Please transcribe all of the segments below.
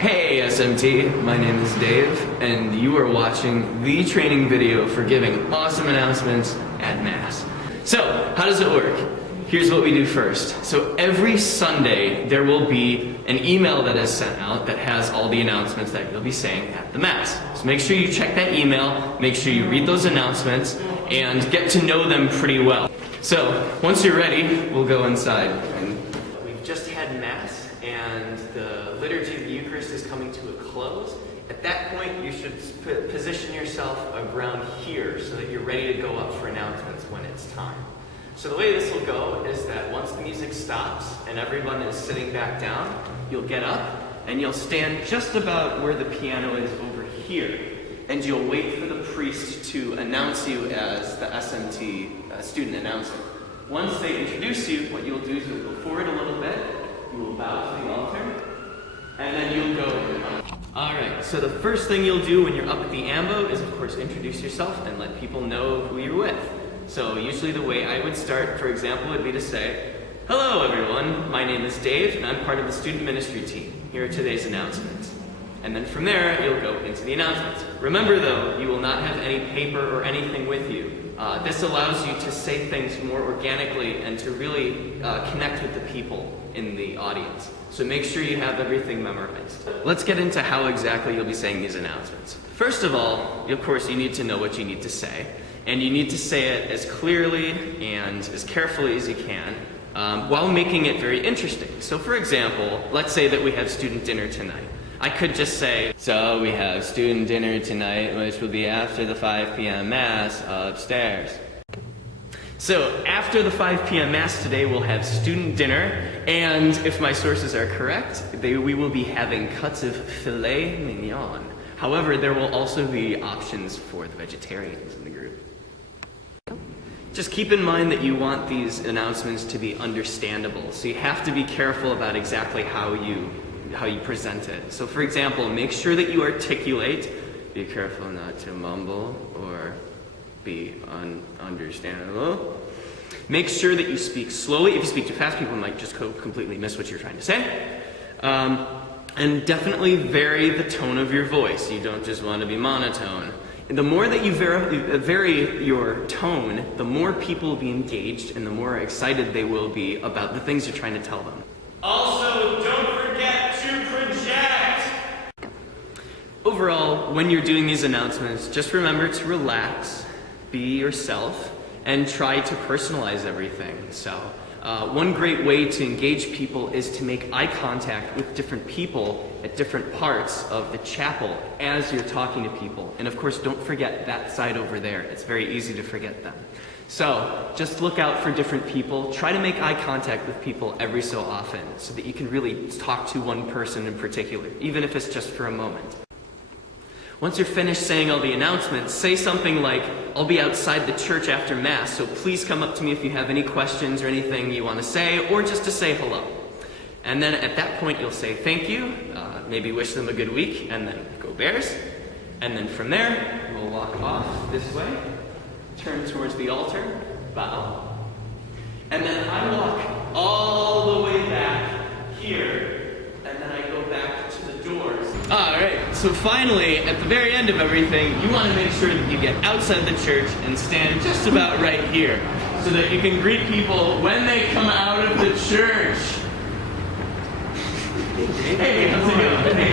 Hey SMT, my name is Dave, and you are watching the training video for giving awesome announcements at Mass. So, how does it work? Here's what we do first. So every Sunday, there will be an email that is sent out that has all the announcements that you'll be saying at the Mass. So make sure you check that email, make sure you read those announcements, and get to know them pretty well. So, once you're ready, we'll go inside. We've just had Mass, and the liturgy of the Eucharist is coming to a close. At that point, you should position yourself around here so that you're ready to go up for announcements when it's time. So the way this will go is that once the music stops and everyone is sitting back down, you'll get up and you'll stand just about where the piano is over here. And you'll wait for the priest to announce you as the SMT student announcer. Once they introduce you, what you'll do is you'll go forward a little bit, you will bow to the altar, and then you'll go. Alright, so the first thing you'll do when you're up at the ambo is of course introduce yourself and let people know who you're with. So usually the way I would start, for example, would be to say, "Hello everyone, my name is Dave and I'm part of the student ministry team. Here are today's announcements." And then from there, you'll go into the announcements. Remember though, you will not have any paper or anything with you. This allows you to say things more organically and to really connect with the people in the audience. So make sure you have everything memorized. Let's get into how exactly you'll be saying these announcements. First of all, of course, you need to know what you need to say. And you need to say it as clearly and as carefully as you can, while making it very interesting. So for example, let's say that we have student dinner tonight. I could just say, "So we have student dinner tonight, which will be after the 5 p.m. Mass upstairs." So after the 5 p.m. Mass today, we'll have student dinner, and if my sources are correct, we will be having cuts of filet mignon. However, there will also be options for the vegetarians in the group. Just keep in mind that you want these announcements to be understandable, so you have to be careful about exactly how you present it. So for example, make sure that you articulate, be careful not to mumble or be understandable. Make sure that you speak slowly. If you speak too fast, people might just completely miss what you're trying to say. And definitely vary the tone of your voice. You don't just want to be monotone. The more that you vary your tone, the more people will be engaged and the more excited they will be about the things you're trying to tell them. Also, don't forget to project! Overall, when you're doing these announcements, just remember to relax, be yourself, and try to personalize everything. So, one great way to engage people is to make eye contact with different people at different parts of the chapel as you're talking to people. And of course, don't forget that side over there. It's very easy to forget them. So, just look out for different people. Try to make eye contact with people every so often so that you can really talk to one person in particular, even if it's just for a moment. Once you're finished saying all the announcements, say something like, "I'll be outside the church after Mass, so please come up to me if you have any questions or anything you want to say, or just to say hello." And then at that point, you'll say thank you, maybe wish them a good week, and then go Bears. And then from there, we'll walk off this way, turn towards the altar, bow, and then I walk all the way back here, and then I go back to the doors. Alright, so finally, at the very end of everything, you want to make sure that you get outside the church and stand just about right here, so that you can greet people when they come out of the church. Hey, how's it going? Hey,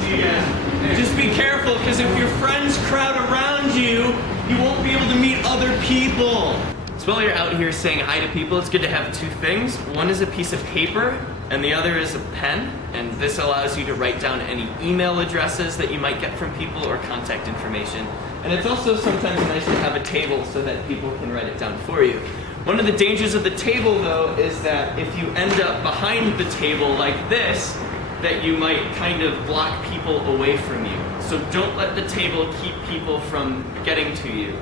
see you guys. Just be careful, because if your friends crowd around you, you won't be able to meet other people. So while you're out here saying hi to people, it's good to have two things. One is a piece of paper, and the other is a pen. And this allows you to write down any email addresses that you might get from people or contact information. And it's also sometimes nice to have a table so that people can write it down for you. One of the dangers of the table, though, is that if you end up behind the table like this, that you might kind of block people away from you. So don't let the table keep people from getting to you.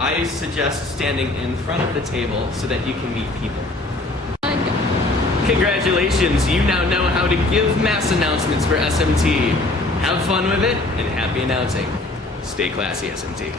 I suggest standing in front of the table so that you can meet people. Congratulations, you now know how to give Mass announcements for SMT. Have fun with it, and happy announcing. Stay classy, SMT.